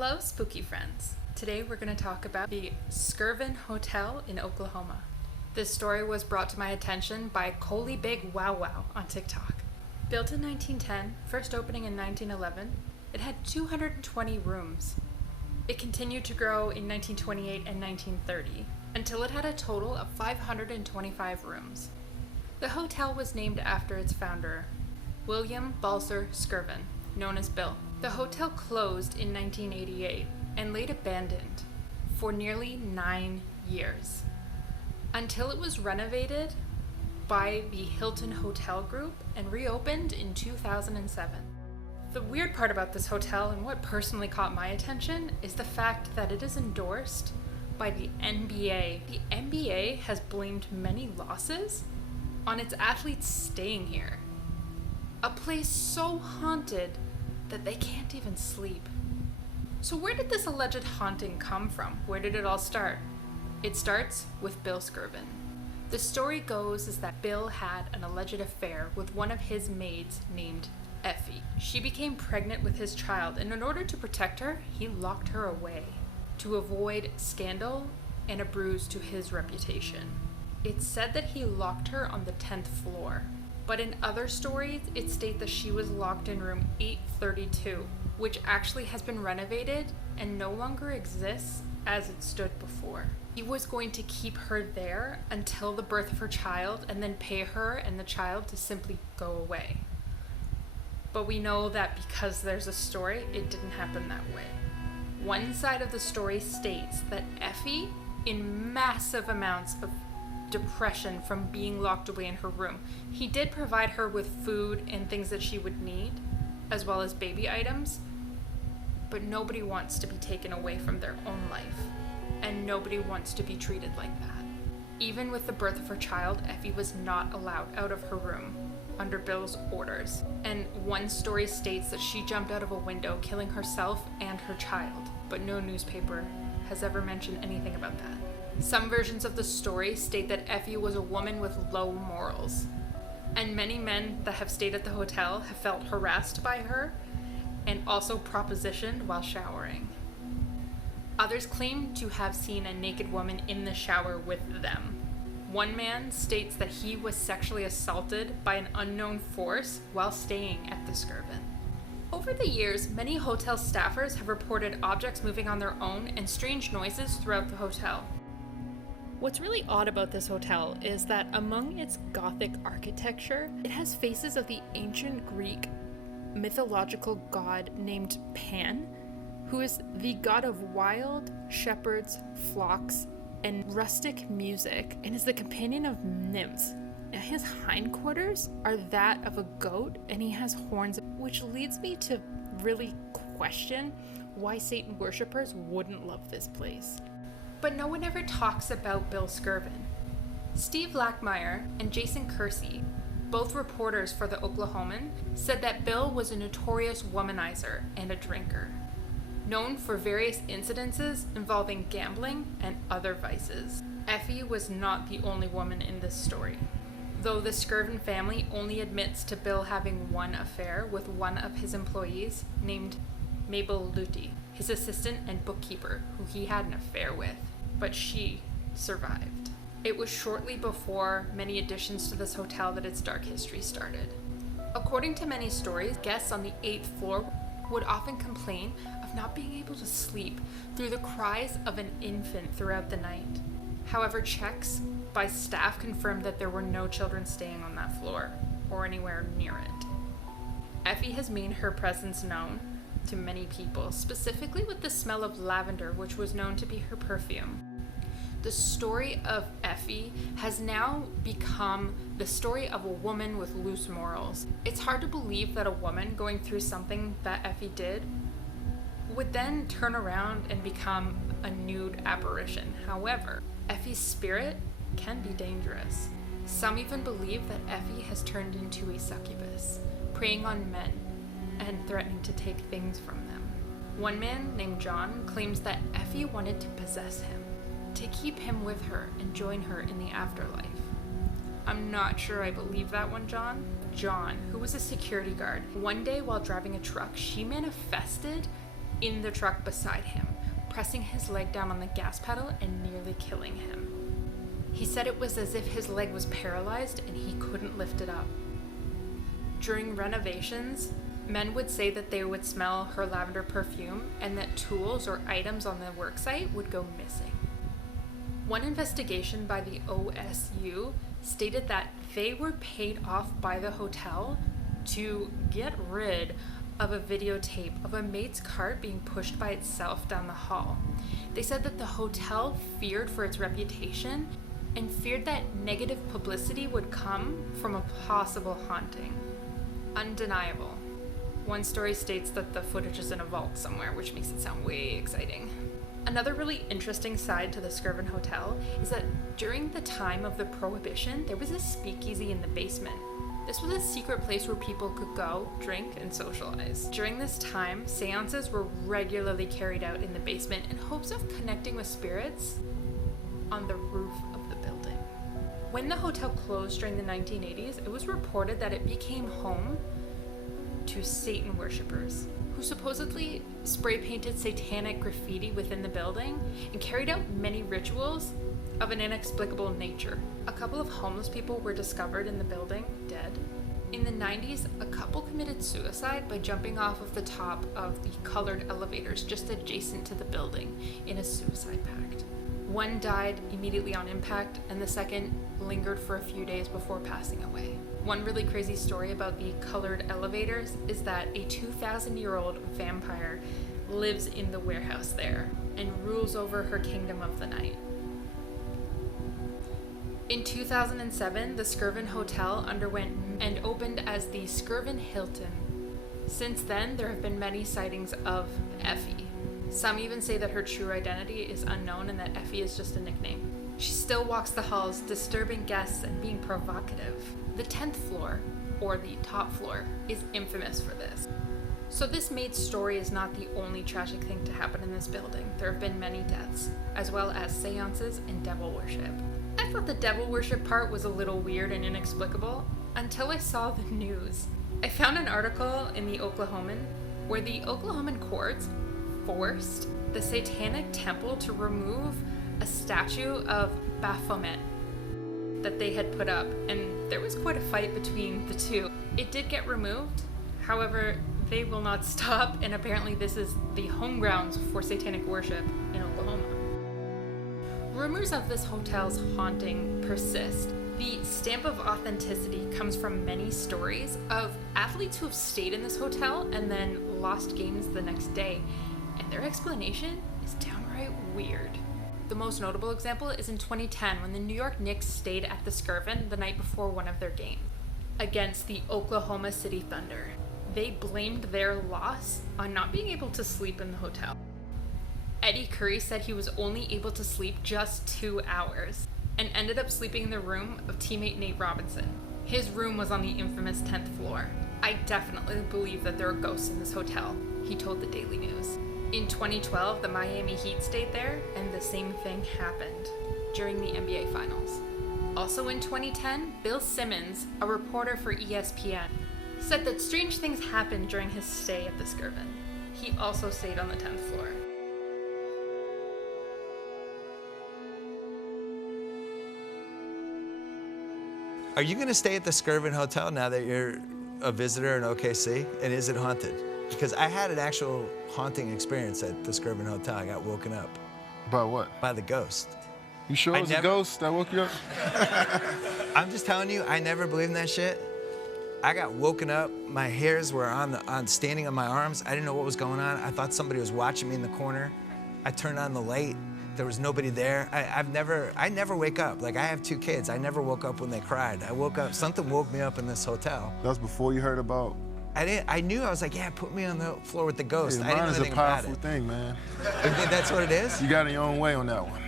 Hello, spooky friends. Today we're going to talk about the Skirvin Hotel in Oklahoma. This story was brought to my attention by Coley Big Wow Wow on TikTok. Built in 1910, first opening in 1911, it had 220 rooms. It continued to grow in 1928 and 1930 until it had a total of 525 rooms. The hotel was named after its founder, William Balser Skirvin, known as Bill. The hotel closed in 1988 and laid abandoned for nearly 9 years until it was renovated by the Hilton Hotel Group and reopened in 2007. The weird part about this hotel and what personally caught my attention is the fact that it is endorsed by the NBA. The NBA has blamed many losses on its athletes staying here. A place so haunted that they can't even sleep. So where did this alleged haunting come from? Where did it all start? It starts with Bill Skirvin. The story goes is that Bill had an alleged affair with one of his maids named Effie. She became pregnant with his child, and in order to protect her, he locked her away to avoid scandal and a bruise to his reputation. It's said that he locked her on the 10th floor. But in other stories, it states that she was locked in room 832, which actually has been renovated and no longer exists as it stood before. He was going to keep her there until the birth of her child and then pay her and the child to simply go away. But we know that because there's a story, it didn't happen that way. One side of the story states that Effie, in massive amounts of depression from being locked away in her room. He did provide her with food and things that she would need, as well as baby items, but nobody wants to be taken away from their own life, and nobody wants to be treated like that. Even with the birth of her child, Effie was not allowed out of her room under Bill's orders, and one story states that she jumped out of a window, killing herself and her child, but no newspaper has ever mentioned anything about that. Some versions of the story state that Effie was a woman with low morals, and many men that have stayed at the hotel have felt harassed by her and also propositioned while showering. Others claim to have seen a naked woman in the shower with them. One man states that he was sexually assaulted by an unknown force while staying at the Skirvin. Over the years, many hotel staffers have reported objects moving on their own and strange noises throughout the hotel. What's really odd about this hotel is that among its Gothic architecture, it has faces of the ancient Greek mythological god named Pan, who is the god of wild shepherds, flocks, and rustic music, and is the companion of nymphs. Now, his hindquarters are that of a goat, and he has horns, which leads me to really question why Satan worshippers wouldn't love this place. But no one ever talks about Bill Skirvin. Steve Lackmeyer and Jason Kersey, both reporters for the Oklahoman, said that Bill was a notorious womanizer and a drinker, known for various incidences involving gambling and other vices. Effie was not the only woman in this story, though the Skirvin family only admits to Bill having one affair with one of his employees named Mabel Luty, his assistant and bookkeeper, who he had an affair with, but she survived. It was shortly before many additions to this hotel that its dark history started. According to many stories, guests on the 8th floor would often complain of not being able to sleep through the cries of an infant throughout the night. However, checks by staff confirmed that there were no children staying on that floor or anywhere near it. Effie has made her presence known to many people, specifically with the smell of lavender, which was known to be her perfume. The story of Effie has now become the story of a woman with loose morals. It's hard to believe that a woman going through something that Effie did would then turn around and become a nude apparition. However, Effie's spirit can be dangerous. Some even believe that Effie has turned into a succubus, preying on men and threatening to take things from them. One man named John claims that Effie wanted to possess him, to keep him with her and join her in the afterlife. I'm not sure I believe that one, John. John, who was a security guard, one day while driving a truck, she manifested in the truck beside him, pressing his leg down on the gas pedal and nearly killing him. He said it was as if his leg was paralyzed and he couldn't lift it up. During renovations, men would say that they would smell her lavender perfume and that tools or items on the worksite would go missing. One investigation by the OSU stated that they were paid off by the hotel to get rid of a videotape of a maid's cart being pushed by itself down the hall. They said that the hotel feared for its reputation and feared that negative publicity would come from a possible haunting. Undeniable. One story states that the footage is in a vault somewhere, which makes it sound way exciting. Another really interesting side to the Skirvin Hotel is that during the time of the Prohibition, there was a speakeasy in the basement. This was a secret place where people could go, drink, and socialize. During this time, seances were regularly carried out in the basement in hopes of connecting with spirits on the roof of the building. When the hotel closed during the 1980s, it was reported that it became home to Satan worshippers, who supposedly spray painted satanic graffiti within the building and carried out many rituals of an inexplicable nature. A couple of homeless people were discovered in the building, dead. In the 90s, a couple committed suicide by jumping off of the top of the colored elevators just adjacent to the building in a suicide pact. One died immediately on impact, and the second lingered for a few days before passing away. One really crazy story about the colored elevators is that a 2,000-year-old vampire lives in the warehouse there and rules over her kingdom of the night. In 2007, the Skirvin Hotel underwent and opened as the Skirvin Hilton. Since then, there have been many sightings of Effie. Some even say that her true identity is unknown and that Effie is just a nickname. She still walks the halls, disturbing guests and being provocative. The 10th floor, or the top floor, is infamous for this. So this maid's story is not the only tragic thing to happen in this building. There have been many deaths, as well as seances and devil worship. I thought the devil worship part was a little weird and inexplicable until I saw the news. I found an article in the Oklahoman where the Oklahoman courts forced the Satanic Temple to remove a statue of Baphomet that they had put up, and there was quite a fight between the two. It did get removed, however, they will not stop, and apparently this is the home grounds for satanic worship in Oklahoma. Rumors of this hotel's haunting persist. The stamp of authenticity comes from many stories of athletes who have stayed in this hotel and then lost games the next day, and their explanation is downright weird. The most notable example is in 2010 when the New York Knicks stayed at the Skirvin the night before one of their games against the Oklahoma City Thunder. They blamed their loss on not being able to sleep in the hotel. Eddie Curry said he was only able to sleep just 2 hours and ended up sleeping in the room of teammate Nate Robinson. His room was on the infamous 10th floor. I definitely believe that there are ghosts in this hotel, he told the Daily News. In 2012, the Miami Heat stayed there, and the same thing happened during the NBA Finals. Also in 2010, Bill Simmons, a reporter for ESPN, said that strange things happened during his stay at the Skirvin. He also stayed on the 10th floor. Are you going to stay at the Skirvin Hotel now that you're a visitor in OKC? And is it haunted? Because I had an actual haunting experience at the Skirvin Hotel. I got woken up. By what? By the ghost. You sure it was a ghost that woke you up? I'm just telling you, I never believed in that shit. I got woken up. My hairs were on standing on my arms. I didn't know what was going on. I thought somebody was watching me in the corner. I turned on the light. There was nobody there. I never wake up. Like, I have 2 kids. I never woke up when they cried. I woke up, something woke me up in this hotel. That's before you heard about... I knew, I was like, yeah, put me on the floor with the ghost. Yeah, I didn't know mine is anything a powerful about it. thing, man. That's what it is? You got it your own way on that one.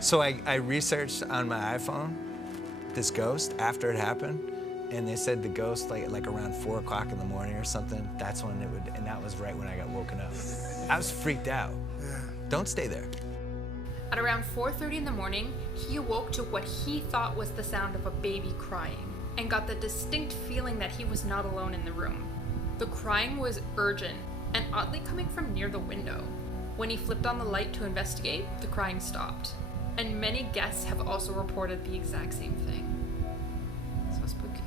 So I researched on my iPhone this ghost after it happened, and they said the ghost, like around 4 o'clock in the morning or something, that's when it would, and that was right when I got woken up. I was freaked out. Yeah. Don't stay there. At around 4:30 in the morning, he awoke to what he thought was the sound of a baby crying and got the distinct feeling that he was not alone in the room. The crying was urgent and oddly coming from near the window. When he flipped on the light to investigate, the crying stopped. And many guests have also reported the exact same thing. So spooky.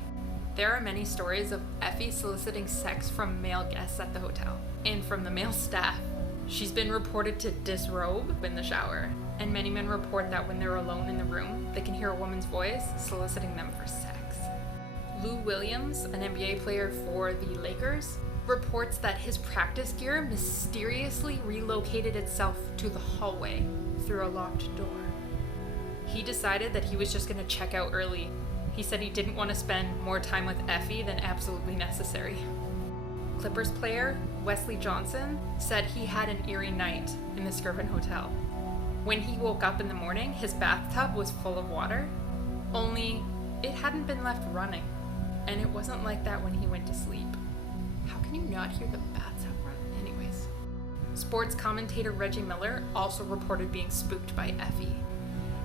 There are many stories of Effie soliciting sex from male guests at the hotel, and from the male staff. She's been reported to disrobe in the shower, and many men report that when they're alone in the room, they can hear a woman's voice soliciting them for sex. Lou Williams, an NBA player for the Lakers, reports that his practice gear mysteriously relocated itself to the hallway through a locked door. He decided that he was just going to check out early. He said he didn't want to spend more time with Effie than absolutely necessary. Clippers player Wesley Johnson said he had an eerie night in the Skirvin Hotel. When he woke up in the morning, his bathtub was full of water, only it hadn't been left running, and it wasn't like that when he went to sleep. How can you not hear the bathtub run? Anyways. Sports commentator Reggie Miller also reported being spooked by Effie.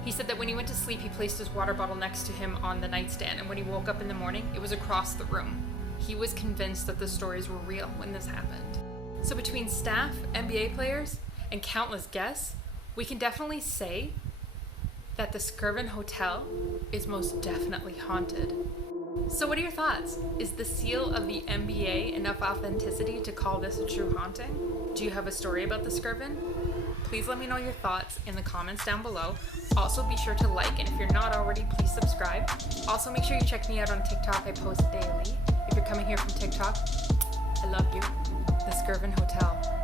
He said that when he went to sleep, he placed his water bottle next to him on the nightstand, and when he woke up in the morning, it was across the room. He was convinced that the stories were real when this happened. So between staff, NBA players, and countless guests, we can definitely say that the Skirvin Hotel is most definitely haunted. So what are your thoughts? Is the seal of the NBA enough authenticity to call this a true haunting? Do you have a story about the Skirvin? Please let me know your thoughts in the comments down below. Also be sure to like, and if you're not already, please subscribe. Also make sure you check me out on TikTok, I post daily. If you're coming here from TikTok, I love you. The Skirvin Hotel.